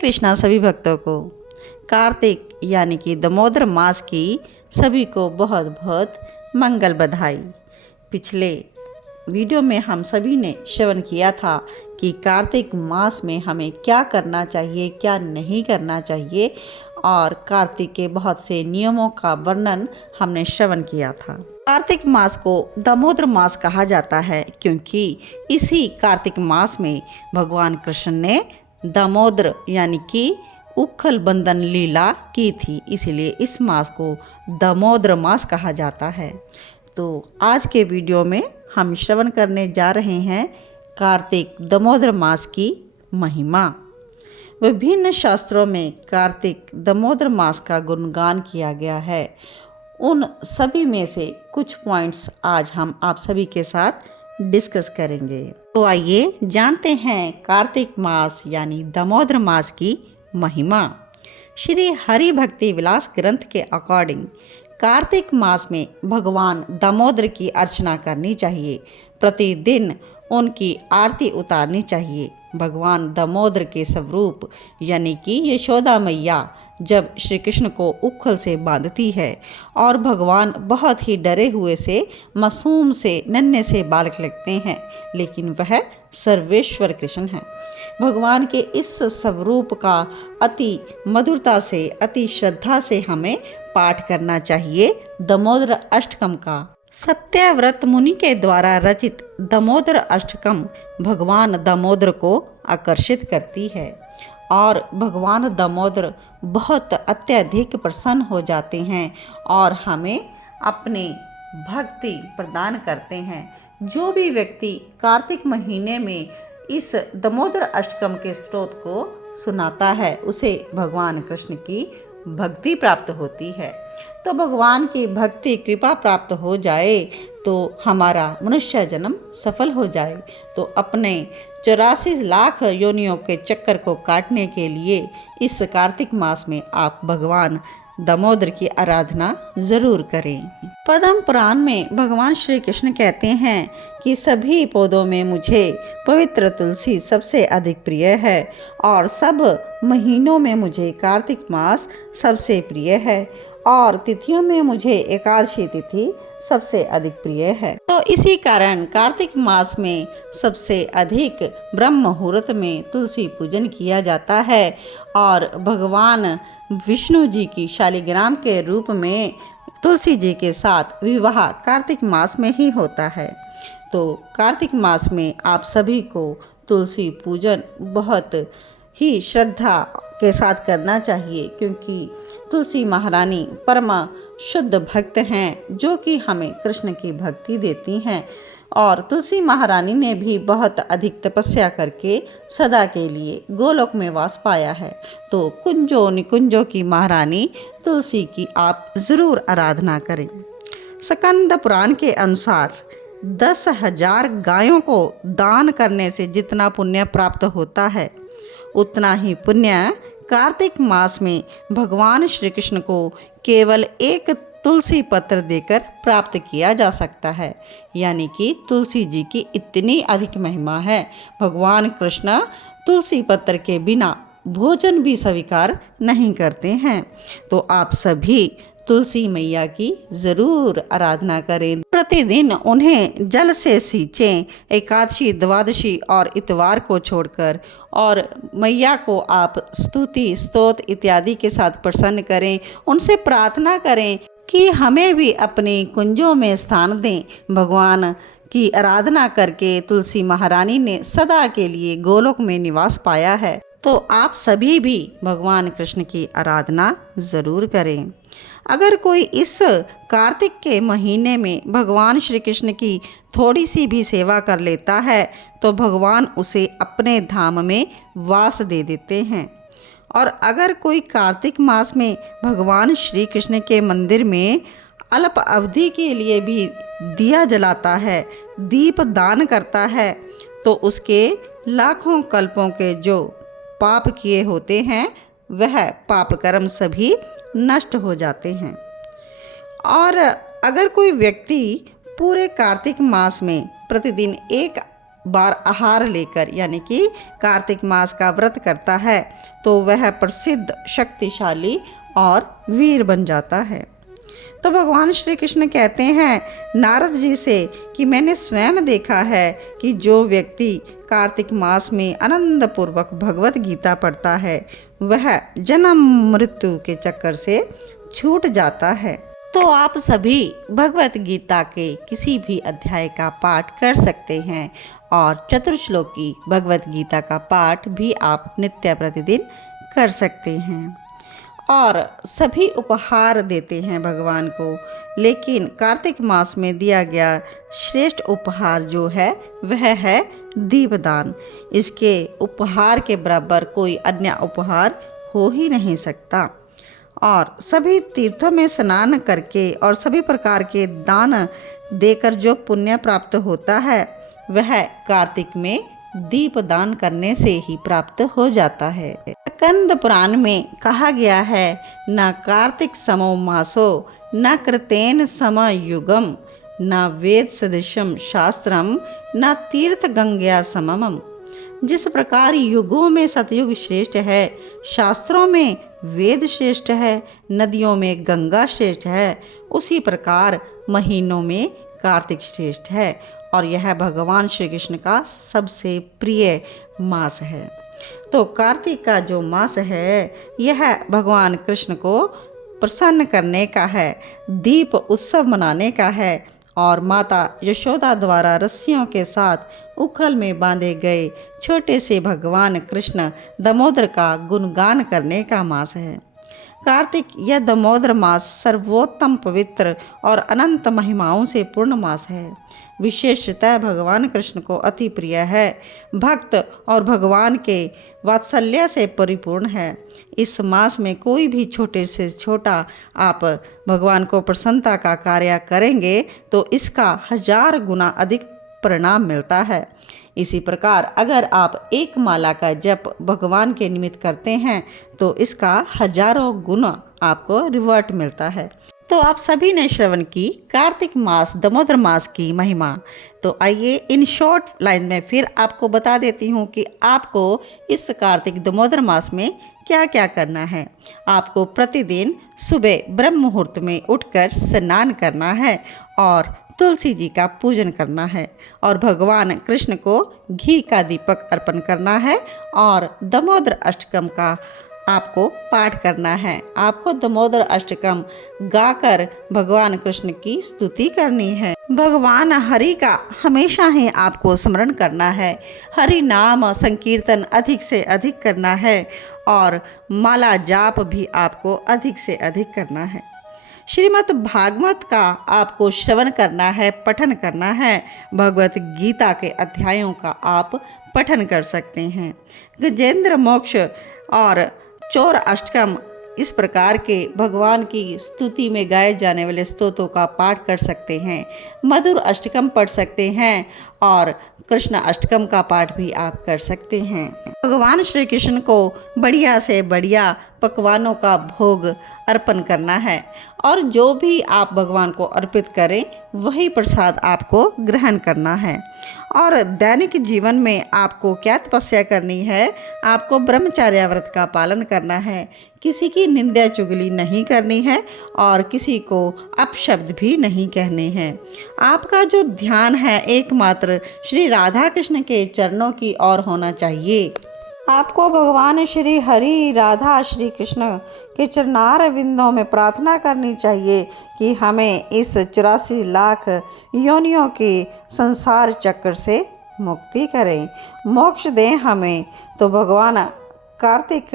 कृष्णा सभी भक्तों को कार्तिक यानी कि दामोदर मास की सभी को बहुत बहुत मंगल बधाई। पिछले वीडियो में हम सभी ने श्रवण किया था कि कार्तिक मास में हमें क्या करना चाहिए, क्या नहीं करना चाहिए, और कार्तिक के बहुत से नियमों का वर्णन हमने श्रवण किया था। कार्तिक मास को दामोदर मास कहा जाता है क्योंकि इसी कार्तिक मास में भगवान कृष्ण ने दामोदर यानी कि उखल बंधन लीला की थी, इसलिए इस मास को दामोदर मास कहा जाता है। तो आज के वीडियो में हम श्रवण करने जा रहे हैं कार्तिक दामोदर मास की महिमा। विभिन्न शास्त्रों में कार्तिक दामोदर मास का गुणगान किया गया है। उन सभी में से कुछ पॉइंट्स आज हम आप सभी के साथ डिस्कस करेंगे। तो आइए जानते हैं कार्तिक मास यानी दामोदर मास की महिमा। श्री हरि भक्ति विलास ग्रंथ के अकॉर्डिंग कार्तिक मास में भगवान दामोदर की अर्चना करनी चाहिए, प्रतिदिन उनकी आरती उतारनी चाहिए। भगवान दामोदर के स्वरूप यानी कि यशोदा मैया जब श्री कृष्ण को उखल से बांधती है और भगवान बहुत ही डरे हुए से मासूम से नन्हे से बालक लगते हैं, लेकिन वह सर्वेश्वर कृष्ण है। भगवान के इस स्वरूप का अति मधुरता से, अति श्रद्धा से हमें पाठ करना चाहिए दामोदर अष्टकम का। सत्यव्रत मुनि के द्वारा रचित दामोदर अष्टकम भगवान दामोदर को आकर्षित करती है और भगवान दामोदर बहुत अत्यधिक प्रसन्न हो जाते हैं और हमें अपनी भक्ति प्रदान करते हैं। जो भी व्यक्ति कार्तिक महीने में इस दामोदर अष्टकम के स्तोत्र को सुनाता है उसे भगवान कृष्ण की भक्ति प्राप्त होती है। तो भगवान की भक्ति कृपा प्राप्त हो जाए तो हमारा मनुष्य जन्म सफल हो जाए। तो अपने 84 लाख योनियों के चक्कर को काटने के लिए इस कार्तिक मास में आप भगवान दामोदर की आराधना जरूर करें। पद्म पुराण में भगवान श्री कृष्ण कहते हैं कि सभी पौधों में मुझे पवित्र तुलसी सबसे अधिक प्रिय है और सब महीनों में मुझे कार्तिक मास सबसे प्रिय है और तिथियों में मुझे एकादशी तिथि सबसे अधिक प्रिय है। तो इसी कारण कार्तिक मास में सबसे अधिक ब्रह्म मुहूर्त में तुलसी पूजन किया जाता है और भगवान विष्णु जी की शालिग्राम के रूप में तुलसी जी के साथ विवाह कार्तिक मास में ही होता है। तो कार्तिक मास में आप सभी को तुलसी पूजन बहुत ही श्रद्धा के साथ करना चाहिए क्योंकि तुलसी महारानी परम शुद्ध भक्त हैं जो कि हमें कृष्ण की भक्ति देती हैं और तुलसी महारानी ने भी बहुत अधिक तपस्या करके सदा के लिए गोलोक में वास पाया है। तो कुंजों निकुंजों की महारानी तुलसी की आप ज़रूर आराधना करें। स्कंद पुराण के अनुसार 10,000 गायों को दान करने से जितना पुण्य प्राप्त होता है उतना ही पुण्य कार्तिक मास में भगवान श्री कृष्ण को केवल एक तुलसी पत्र देकर प्राप्त किया जा सकता है। यानी कि तुलसी जी की इतनी अधिक महिमा है। भगवान कृष्ण तुलसी पत्र के बिना भोजन भी स्वीकार नहीं करते हैं। तो आप सभी तुलसी मैया की ज़रूर आराधना करें। प्रतिदिन उन्हें जल से सींचें, एकादशी, द्वादशी और इतवार को छोड़कर, और मैया को आप स्तुति, स्तोत्र इत्यादि के साथ प्रसन्न करें। उनसे प्रार्थना करें कि हमें भी अपने कुंजों में स्थान दें। भगवान की आराधना करके तुलसी महारानी ने सदा के लिए गोलोक में निवास पाया है। तो आप सभी भी भगवान कृष्ण की आराधना ज़रूर करें। अगर कोई इस कार्तिक के महीने में भगवान श्री कृष्ण की थोड़ी सी भी सेवा कर लेता है तो भगवान उसे अपने धाम में वास दे देते हैं। और अगर कोई कार्तिक मास में भगवान श्री कृष्ण के मंदिर में अल्प अवधि के लिए भी दिया जलाता है, दीप दान करता है, तो उसके लाखों कल्पों के जो पाप किए होते हैं वह पाप कर्म सभी नष्ट हो जाते हैं। और अगर कोई व्यक्ति पूरे कार्तिक मास में प्रतिदिन एक बार आहार लेकर यानी कि कार्तिक मास का व्रत करता है तो वह प्रसिद्ध, शक्तिशाली और वीर बन जाता है। तो भगवान श्री कृष्ण कहते हैं नारद जी से कि मैंने स्वयं देखा है कि जो व्यक्ति कार्तिक मास में आनंद पूर्वक भगवत गीता पढ़ता है वह जन्म मृत्यु के चक्कर से छूट जाता है। तो आप सभी भगवत गीता के किसी भी अध्याय का पाठ कर सकते हैं और चतुर्श्लोकी भगवत गीता का पाठ भी आप नित्य प्रतिदिन कर सकते हैं और सभी उपहार देते हैं भगवान को। लेकिन कार्तिक मास में दिया गया श्रेष्ठ उपहार जो है वह है दीपदान। इसके उपहार के बराबर कोई अन्य उपहार हो ही नहीं सकता। और सभी तीर्थों में स्नान करके और सभी प्रकार के दान देकर जो पुण्य प्राप्त होता है वह कार्तिक में दीपदान करने से ही प्राप्त हो जाता है। स्कंद पुराण में कहा गया है न कार्तिक समो मासो न कृतेन सम युगम न वेद सदृशम शास्त्रम न तीर्थ गंग्या सममम। जिस प्रकार युगों में सतयुग श्रेष्ठ है, शास्त्रों में वेद श्रेष्ठ है, नदियों में गंगा श्रेष्ठ है, उसी प्रकार महीनों में कार्तिक श्रेष्ठ है और यह भगवान श्री कृष्ण का सबसे प्रिय मास है। तो कार्तिक का जो मास है यह भगवान कृष्ण को प्रसन्न करने का है, दीप उत्सव मनाने का है और माता यशोदा द्वारा रस्सियों के साथ उखल में बांधे गए छोटे से भगवान कृष्ण दामोदर का गुणगान करने का मास है। कार्तिक या दामोदर मास सर्वोत्तम, पवित्र और अनंत महिमाओं से पूर्ण मास है। विशेषतः भगवान कृष्ण को अति प्रिय है, भक्त और भगवान के वात्सल्य से परिपूर्ण है। इस मास में कोई भी छोटे से छोटा आप भगवान को प्रसन्नता का कार्य करेंगे तो इसका 1000 गुना अधिक परिणाम मिलता है। इसी प्रकार अगर आप एक माला का जप भगवान के निमित्त करते हैं तो इसका 1000 गुना आपको रिवर्ट मिलता है। तो आप सभी ने श्रवण की कार्तिक मास, दामोदर मास की महिमा। तो आइए इन शॉर्ट लाइन में फिर आपको बता देती हूँ कि आपको इस कार्तिक दामोदर मास में क्या क्या करना है। आपको प्रतिदिन सुबह ब्रह्म मुहूर्त में उठकर स्नान करना है और तुलसी जी का पूजन करना है और भगवान कृष्ण को घी का दीपक अर्पण करना है और दामोदर अष्टकम का आपको पाठ करना है। आपको दामोदर अष्टकम गाकर भगवान कृष्ण की स्तुति करनी है। भगवान हरि का हमेशा ही आपको स्मरण करना है। हरि नाम संकीर्तन अधिक से अधिक करना है और माला जाप भी आपको अधिक से अधिक करना है। श्रीमद् भागवत का आपको श्रवण करना है, पठन करना है। भगवत गीता के अध्यायों का आप पठन कर सकते हैं। गजेंद्र मोक्ष और चौर अष्टकम इस प्रकार के भगवान की स्तुति में गाए जाने वाले स्तोत्रों का पाठ कर सकते हैं। मधुर अष्टकम पढ़ सकते हैं और कृष्ण अष्टकम का पाठ भी आप कर सकते हैं। भगवान श्री कृष्ण को बढ़िया से बढ़िया पकवानों का भोग अर्पण करना है और जो भी आप भगवान को अर्पित करें वही प्रसाद आपको ग्रहण करना है। और दैनिक जीवन में आपको क्या तपस्या करनी है? आपको ब्रह्मचर्य व्रत का पालन करना है, किसी की निंदा चुगली नहीं करनी है और किसी को अपशब्द भी नहीं कहने हैं। आपका जो ध्यान है एकमात्र श्री राधा कृष्ण के चरणों की ओर होना चाहिए। आपको भगवान श्री हरि राधा श्री कृष्ण के चरणार विंदों में प्रार्थना करनी चाहिए कि हमें इस 84 लाख योनियों के संसार चक्र से मुक्ति करें, मोक्ष दें हमें। तो भगवान कार्तिक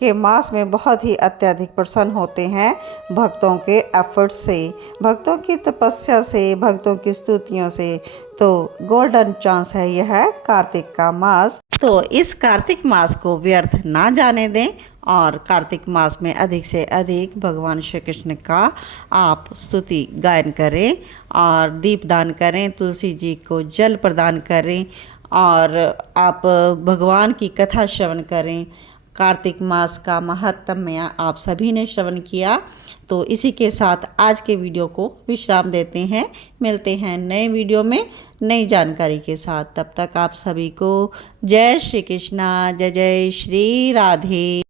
के मास में बहुत ही अत्यधिक प्रसन्न होते हैं भक्तों के एफर्ट्स से, भक्तों की तपस्या से, भक्तों की स्तुतियों से। तो गोल्डन चांस है यह कार्तिक का मास। तो इस कार्तिक मास को व्यर्थ ना जाने दें और कार्तिक मास में अधिक से अधिक भगवान श्री कृष्ण का आप स्तुति गायन करें और दीपदान करें, तुलसी जी को जल प्रदान करें और आप भगवान की कथा श्रवण करें। कार्तिक मास का महात्म्य आप सभी ने श्रवण किया। तो इसी के साथ आज के वीडियो को विश्राम देते हैं। मिलते हैं नए वीडियो में नई जानकारी के साथ। तब तक आप सभी को जय श्री कृष्णा, जय जय श्री राधे।